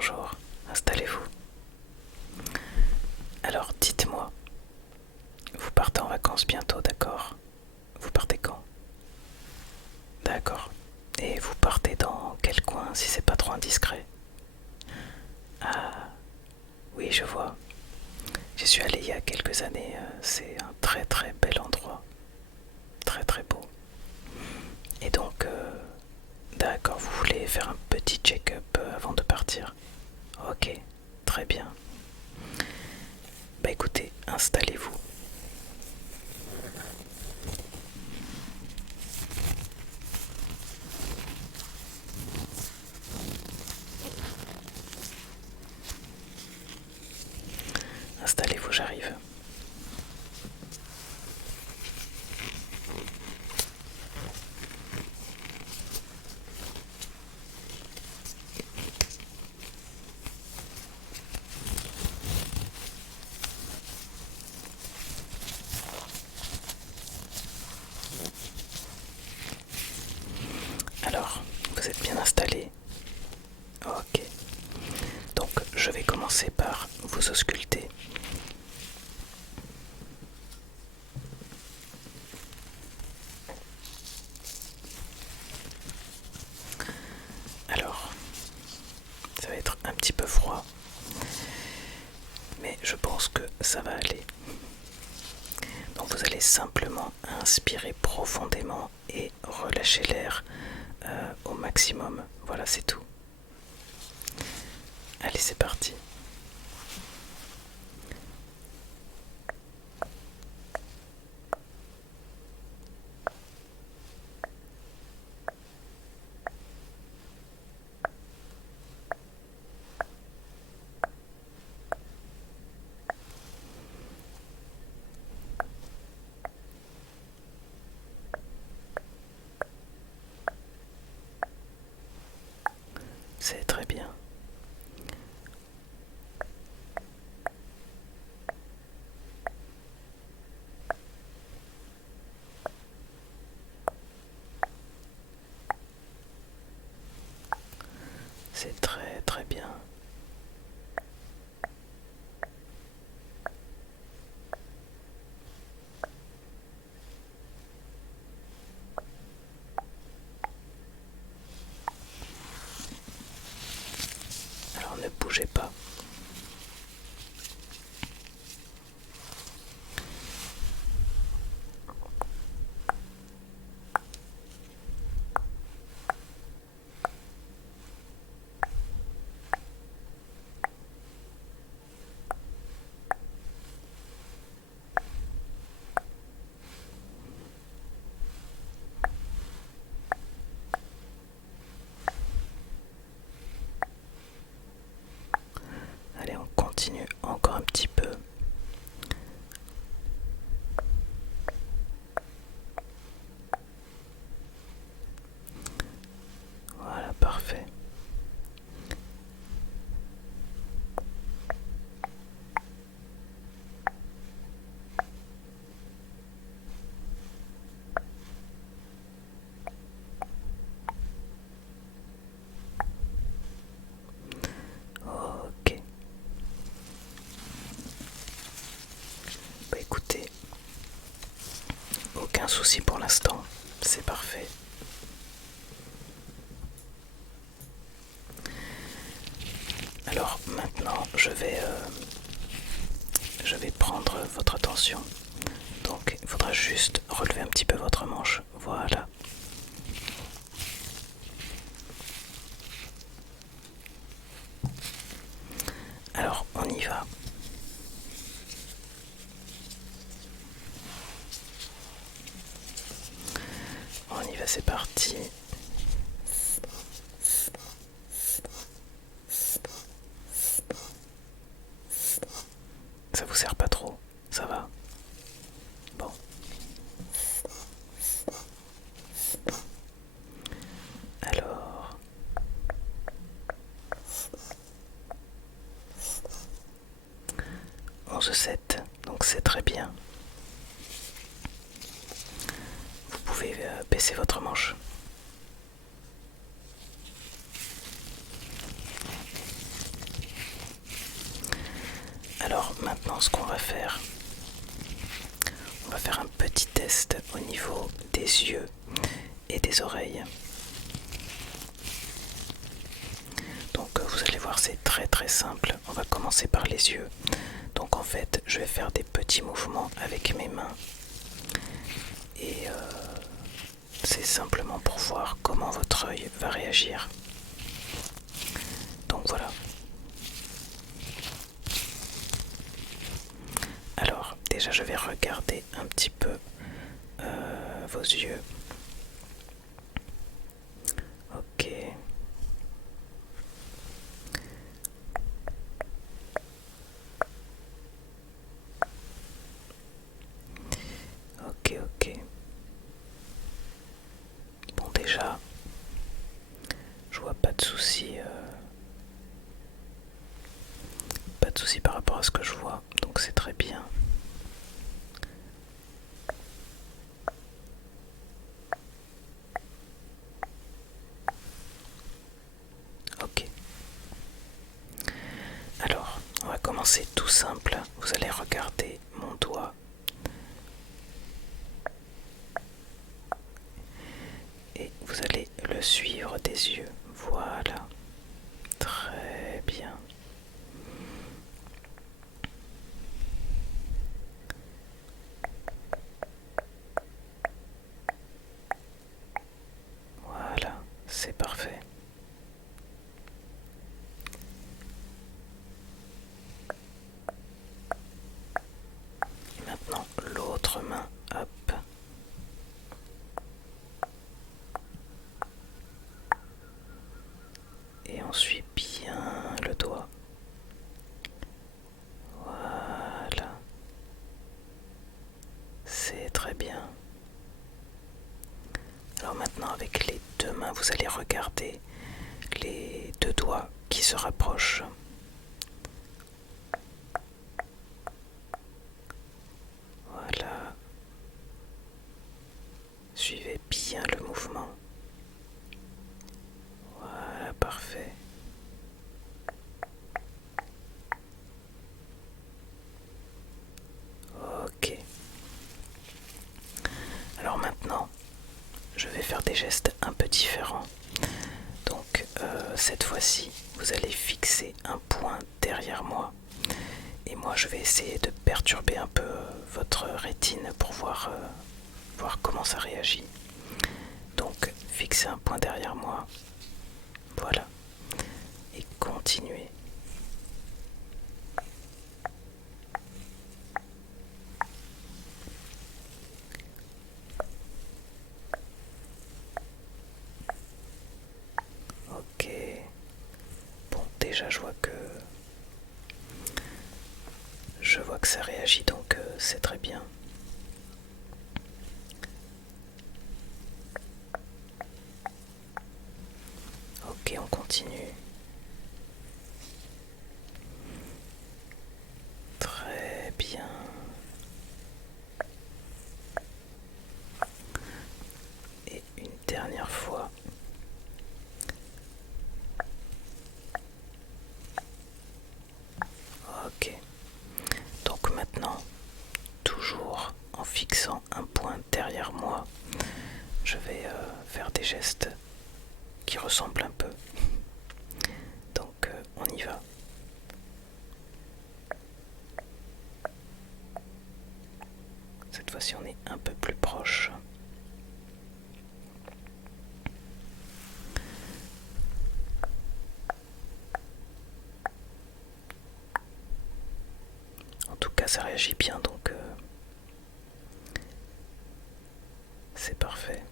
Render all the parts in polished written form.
bonjour, installez-vous. Alors dites-moi, vous partez en vacances bientôt, d'accord? Vous partez quand? D'accord. Et vous partez dans quel coin si c'est pas trop indiscret? Ah, oui, je vois. J'y suis allé il y a quelques années, c'est un très très bel endroit, très très beau. Et donc, d'accord, vous voulez faire un petit check-up avant de partir? Ok, très bien. Bah écoutez, installez-vous. Installez-vous, j'arrive. Alors, vous êtes bien installé? Ok. Donc, je vais commencer par vous ausculter. Alors, ça va être un petit peu froid, mais je pense que ça va aller. Donc vous allez simplement inspirer profondément et relâcher l'air au maximum. Voilà, c'est tout. Allez, c'est parti. C'est très bien. C'est très très bien. Alors ne bougez pas. Allez, on continue encore un petit peu. Voilà, parfait. Ok. Bah écoutez, aucun souci pour l'instant. C'est parfait. Alors maintenant, je vais prendre votre attention. Donc il faudra juste relever un petit peu votre manche. Voilà. Alors on y va. On y va, c'est parti. Ça vous sert pas trop? Ça va? Bon. Alors, 11-7, donc c'est très bien. Vous pouvez baisser votre manche. maintenant ce qu'on va faire, on va faire un petit test au niveau des yeux et des oreilles. Donc vous allez voir, c'est très très simple. On va commencer par les yeux. Donc en fait je vais faire des petits mouvements avec mes mains et c'est simplement pour voir comment votre œil va réagir. Donc voilà. Alors déjà je vais regarder un petit peu vos yeux. Ok. Ok, ok. Bon déjà, je vois pas de soucis. Pas de soucis par rapport à ce que je vois, donc c'est très bien. Ok. Alors, on va commencer tout simple. Vous allez regarder mon doigt. Et vous allez le suivre des yeux. Voilà. Très bien. Voilà, c'est parfait. Et maintenant, l'autre main, hop. Et on suit bien le doigt. Voilà. C'est très bien. Alors maintenant, avec les deux mains, vous allez regarder les deux doigts qui se rapprochent. Voilà. Suivez bien le mouvement. Voilà, parfait. Ok. Alors maintenant, je vais faire des gestes un peu différents. Donc cette fois-ci, vous allez fixer un point derrière moi. Et moi, je vais essayer de perturber un peu votre rétine pour voir comment ça réagit. Donc, fixez un point derrière moi. Voilà. Et continuez. Ok. Bon, déjà, je vois que ça réagit, donc c'est très bien. Ok, on continue. Très bien. Et une dernière fois. Ok. Donc maintenant, toujours en fixant un point derrière moi, je vais faire des gestes qui ressemblent un peu. Donc on y va. Cette fois-ci on est un peu plus proche. En tout cas ça réagit bien, donc c'est parfait.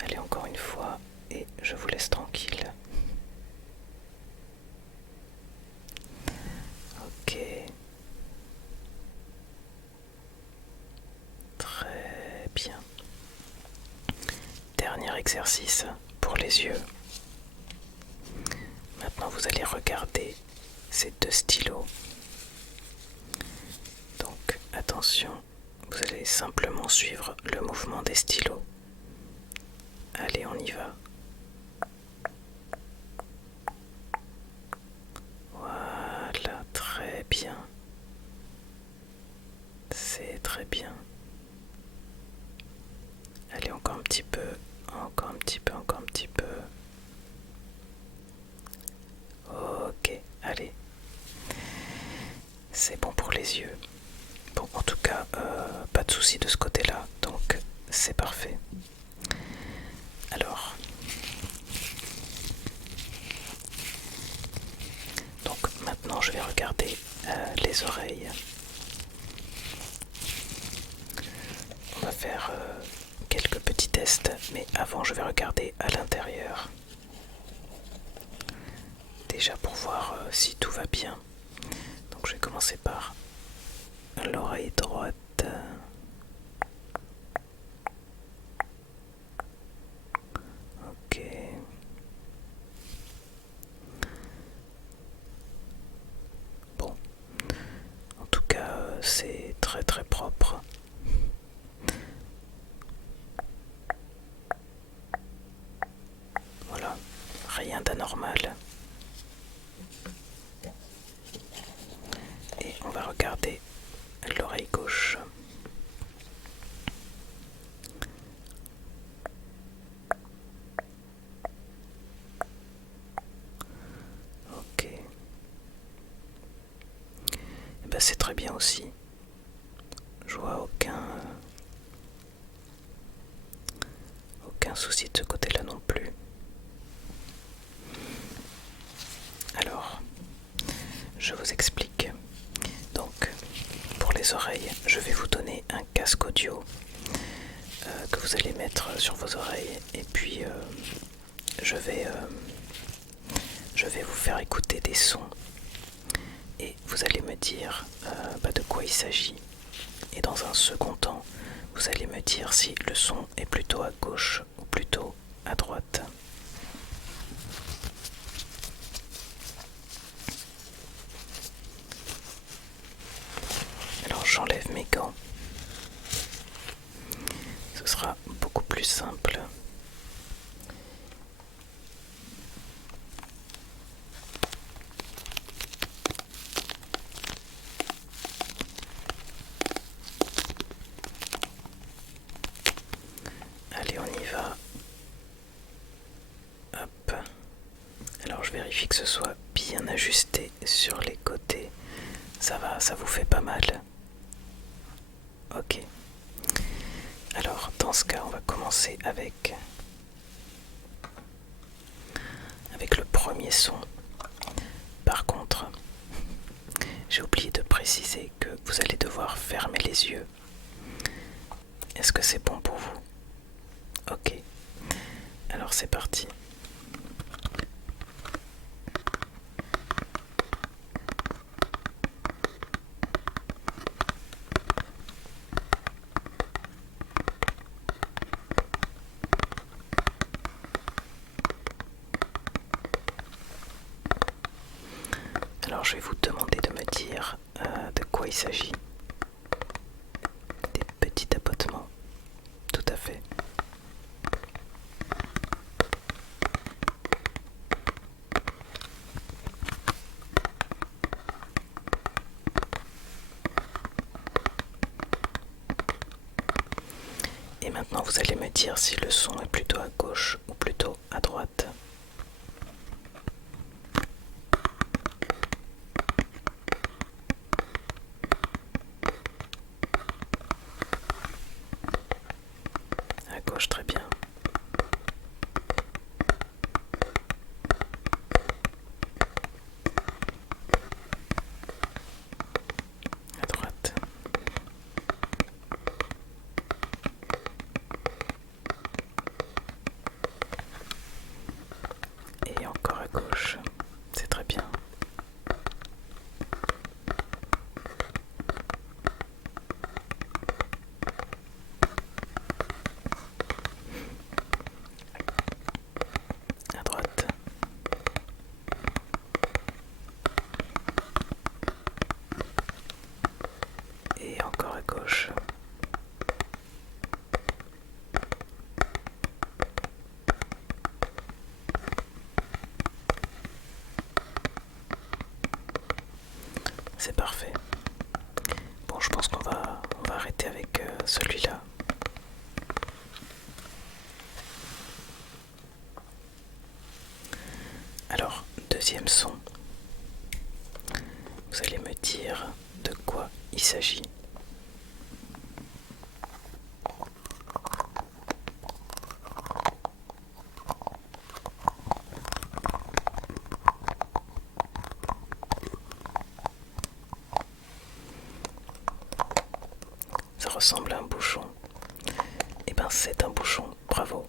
Allez, encore une fois et je vous laisse tranquille. Ok. Très bien. Dernier exercice pour les yeux. Maintenant vous allez regarder ces deux stylos. Donc attention, vous allez simplement suivre le mouvement des stylos. Allez, on y va. Voilà, je vais regarder les oreilles. On va faire quelques petits tests, mais avant je vais regarder à l'intérieur. Déjà pour voir si tout va bien. Donc je vais commencer par l'oreille droite. Ok. Bon. En tout cas, c'est très très propre. Voilà. Rien d'anormal. Et on va regarder l'oreille gauche. Ok. Et ben c'est très bien aussi. Je vois aucun souci de ce côté-là non plus. Alors, je vous explique. Donc, pour les oreilles, je vais vous donner un casque audio que vous allez mettre sur vos oreilles et puis je vais vous faire écouter des sons et vous allez me dire de quoi il s'agit. Et dans un second temps, vous allez me dire si le son est plutôt à gauche ou plutôt à droite. Alors j'enlève mes gants. Ce sera beaucoup plus simple. Allez, on y va. Hop. Alors je vérifie que ce soit bien ajusté sur les côtés. Ça va, ça vous fait pas mal. Ok. Alors dans ce cas, on va commencer avec le premier son. Par contre, j'ai oublié de préciser que vous allez devoir fermer les yeux. Est-ce que c'est bon pour vous? Ok. Alors c'est parti. Alors je vais vous demander de me dire de quoi il s'agit. Des petits tapotements. Tout à fait. Et maintenant vous allez me dire si le son est plutôt à gauche ou plutôt à droite. À gauche, très bien. À droite. Et encore à gauche. C'est très bien. À droite. Et encore à gauche. C'est parfait. Bon, je pense qu'on va arrêter avec celui-là. Alors, deuxième son. Vous allez me dire de quoi il s'agit. ressemble à un bouchon. Eh ben c'est un bouchon, bravo.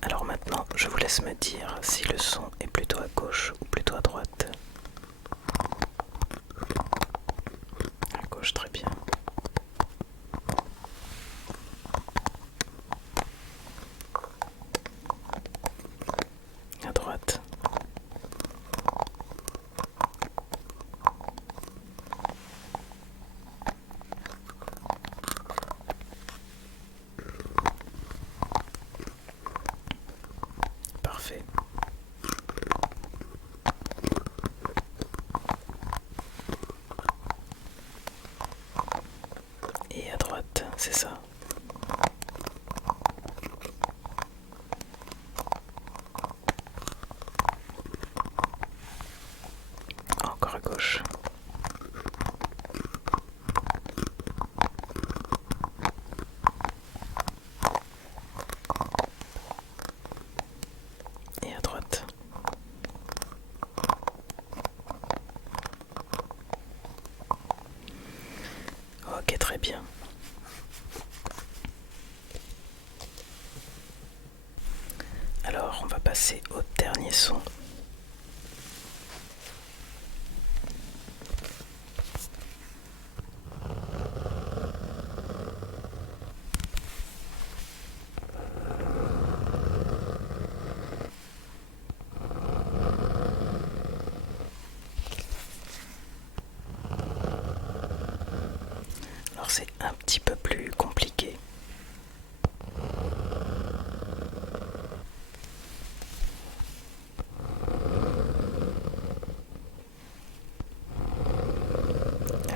Alors maintenant, je vous laisse me dire si le son est plutôt à gauche ou plutôt à droite. À gauche, très bien. À droite. Parfait. Et à droite, c'est ça. Encore à gauche. Et à droite. Ok, très bien. Alors, on va passer au dernier son. Alors, c'est un petit peu plus compliqué.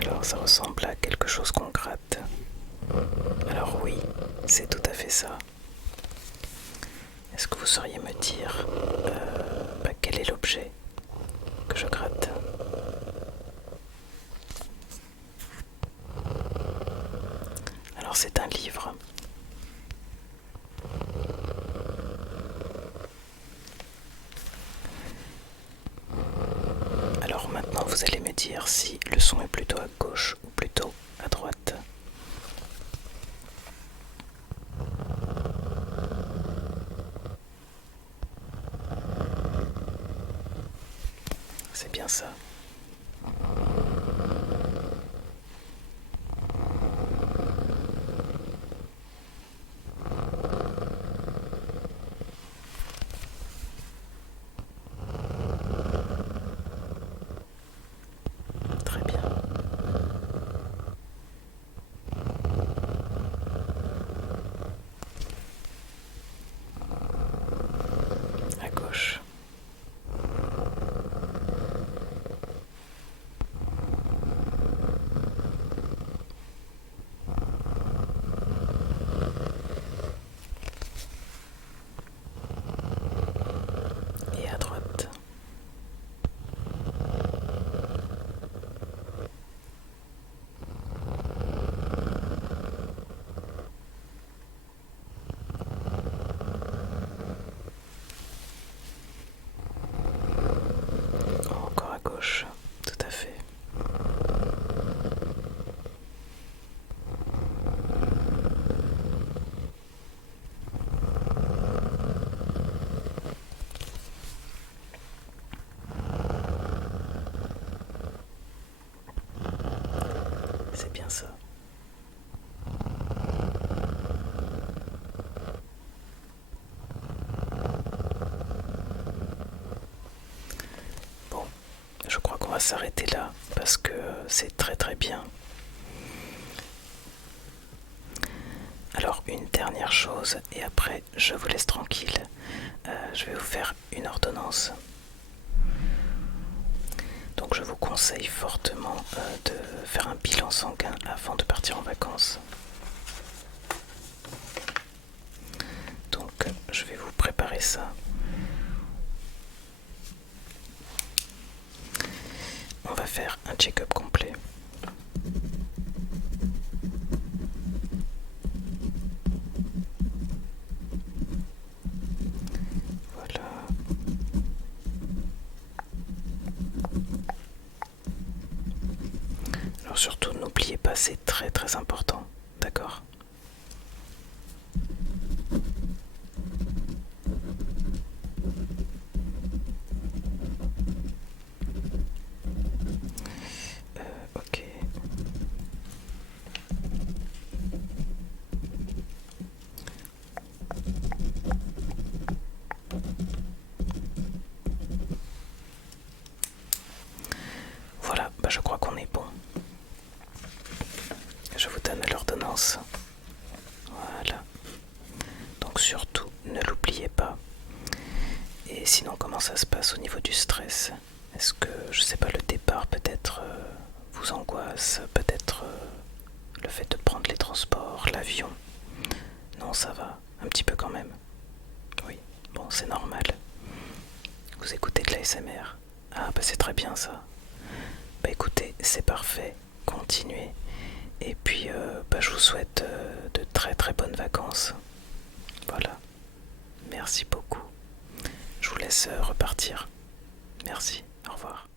Alors, ça ressemble à quelque chose qu'on gratte. Alors oui, c'est tout à fait ça. Est-ce que vous sauriez me dire quel est l'objet que je gratte? Alors c'est un livre. Alors maintenant vous allez me dire si le son est plutôt à gauche ou plutôt à droite. C'est bien ça. Très bien. À gauche. Et à droite. Encore à gauche, tout à fait. C'est bien ça. Bon, je crois qu'on va s'arrêter là parce que c'est très très bien. Alors une dernière chose et après je vous laisse tranquille. Je vais vous faire une ordonnance. Donc je vous conseille fortement de faire un bilan sanguin avant de partir en vacances. Donc je vais vous préparer ça. On va faire un check-up complet. Alors surtout, n'oubliez pas, c'est très très important, d'accord? Ok. Voilà, bah je crois qu'on est bon. Je vous donne l'ordonnance. Voilà. Donc surtout, ne l'oubliez pas. Et sinon, comment ça se passe au niveau du stress? Est-ce que, je sais pas, le départ peut-être vous angoisse? Peut-être le fait de prendre les transports, l'avion? Non, ça va. Un petit peu quand même. Oui, bon, c'est normal. Vous écoutez de la l'ASMR? Ah, bah c'est très bien ça. Bah écoutez, c'est parfait. Continuez. Et puis, bah, je vous souhaite de très très bonnes vacances. Voilà. Merci beaucoup. Je vous laisse repartir. Merci. Au revoir.